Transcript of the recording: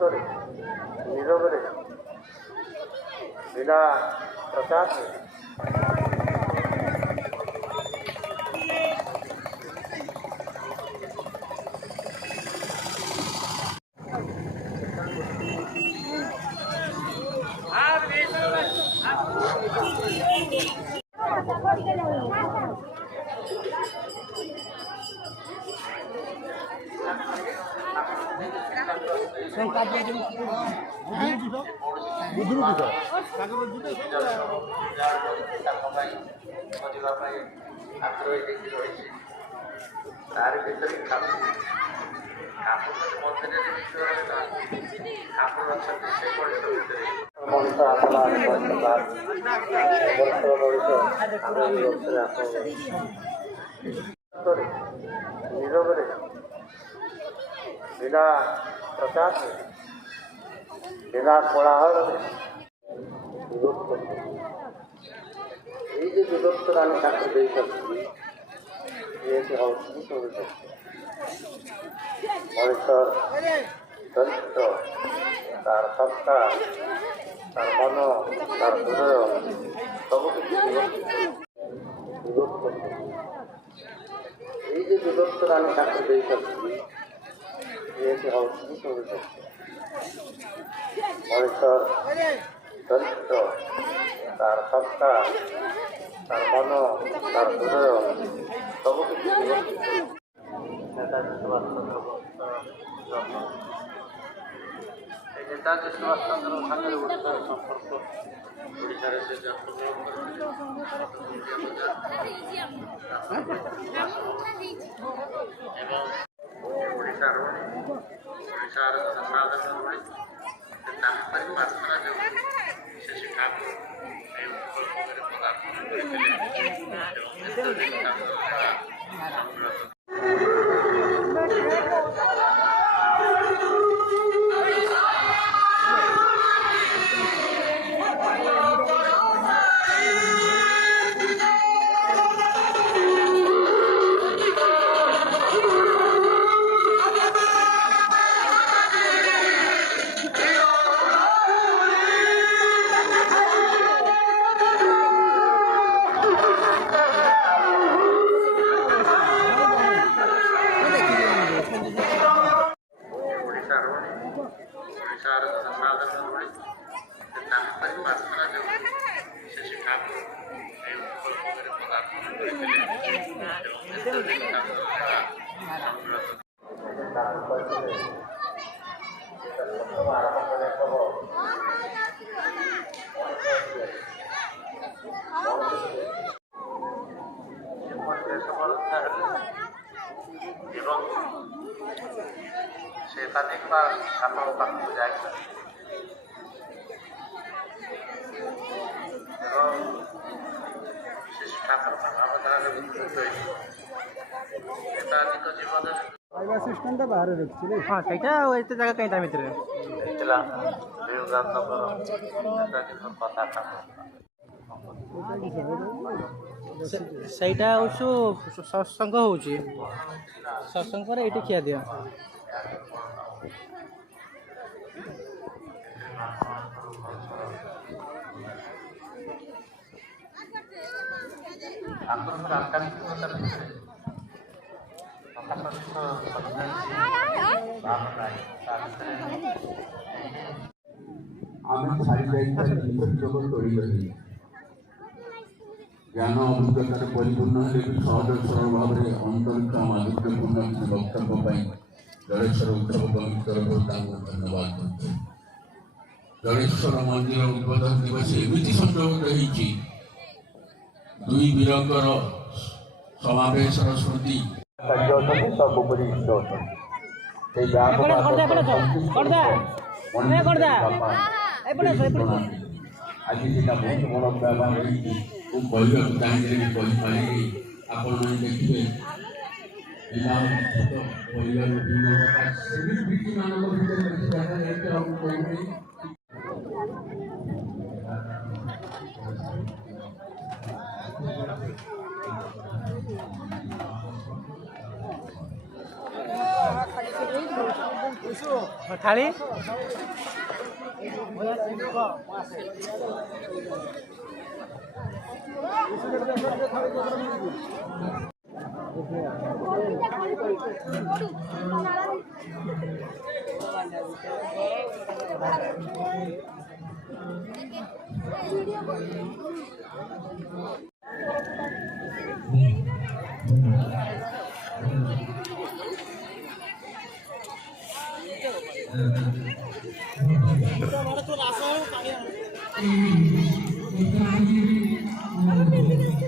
করে নীরবে বিনা প্রকাশে আগ্রহী দেখি রয়েছে তার ভিতরে কাপড়ের মন্দিরের বিষয়ে কাপড় সাথে সে পরিচিত ভিতরে নীরবে বিনা প্রকাশে বিনা কোলাহলে বিভক্ত এই যে বিভক্তটা আমি তাকে দিয়েছি এটি অবশ্যই করেছে মনুষ্যর চরিত্র তার সত্তা তার মন তার হৃদয় ସବୁকিছু বিভক্ত এই যে বিভক্তটা আমি তাকে দিয়েছি এটি অবশ্যই করেছে মনুষ্যর চরিত্র তার সত্তা তার মন তার হৃদয় ସବୁকিছু বিভক্ত নেতাজি সুভাষচন্দ্র বোস এই নেতাজি সুভাষচন্দ্র সাথে ওড়িশার সম্পর্ক ওড়িশার এসে জন্মগ্রহণ করেছিলেন এবং ওড়িশার সাধারণ ତାଙ୍କରି ପ୍ରାର୍ଥନା ଯୋଗୁଁ ସେ ଶିକ୍ଷାକୁ ଏହି ଉପକୂଳରେ ପଦାର୍ପଣ କରିଥିଲେ ତାଙ୍କରି ପ୍ରାର୍ଥନା ଯୋଗୁଁ ସେ ଶିକ୍ଷାକୁ ଏହି ଉପକୂଳରେ ପଦାର୍ପଣ କରିଥିଲେ ଏବଂ ସେ ଏକାଧିକবার ଠାକୁର ପାଖକୁ ଯାଇଛନ୍ତି ଏବଂ ବିଶେଷ ଠାକୁର ଭାବଧାରାରେ ବିକୃତ ହୋଇଛି ଏକାଧିକ ଜୀବନରେ ସିଷ୍ଟମଟା ବାହାରେ ରଖିଥିଲେ ହଁ ସେଇଟା ଆଉ ଏତେ ଜାଗା କାହିଁ ତା ଭିତରେ ହେଇଥିଲା ବିବେକାନନ୍ଦଙ୍କର ଏକାଧିକ କଥା ସେଇଟା ହଉଛୁ ସତ୍ସଙ୍ଗ ହଉଛି ସତ୍ସଙ୍ଗ ପରେ ଏଇଠି ଖିଆ ଦିଅ ଠାକୁରଙ୍କର ଆକାଂକ୍ଷିକତାର ଭିତରେ ପ୍ରକାଶିତ ଆମେ ଛାଡ଼ି ଯାଇଥିବା ଯୋଗ କରିପାରିବି ଜ୍ଞାନ ଅଭିଜ୍ଞତାରେ ପରିପୂର୍ଣ୍ଣ ହେଲେ ବି ସହଜ ସରଳ ଭାବରେ ଅନ୍ତରିକ୍ଷ ମାଧୁର୍ଯ୍ୟପୂର୍ଣ୍ଣ ବକ୍ତବ୍ୟ ପାଇଁ ଜଳେଶ୍ୱର ଉତ୍ସବ କମିଟି ତରଫରୁ ତାଙ୍କୁ ଧନ୍ୟବାଦ କରୁଛୁ। ଜଳେଶ୍ୱର ମନ୍ଦିର ଉଦ୍বোଧନ ଦିବସ ଏମିତି ସଂଯୋଗ ହେଇଛି ଦୁଇ ବୀରଙ୍କର ସମାବେଶର ସ୍ମୃତି ସର୍ବୋପରି ଇଷ୍ଟ ଅଛନ୍ତି ସେଇ ଆଜି ସେଇଟା ବହୁତ ବଡ଼ ବ୍ୟବହାର ହେଇଛି ମୁଁ କହିବାକୁ ଚାହିଁଲେ ବି କହିପାରିବି ଆପଣମାନେ ଦେଖିବେ ବିବାହ ପରିବାର ବିଭିନ୍ନ ପ୍ରକାର ସେଲିବ୍ରିଟିମାନଙ୍କ ଭିତରେ থাଳି Thank you.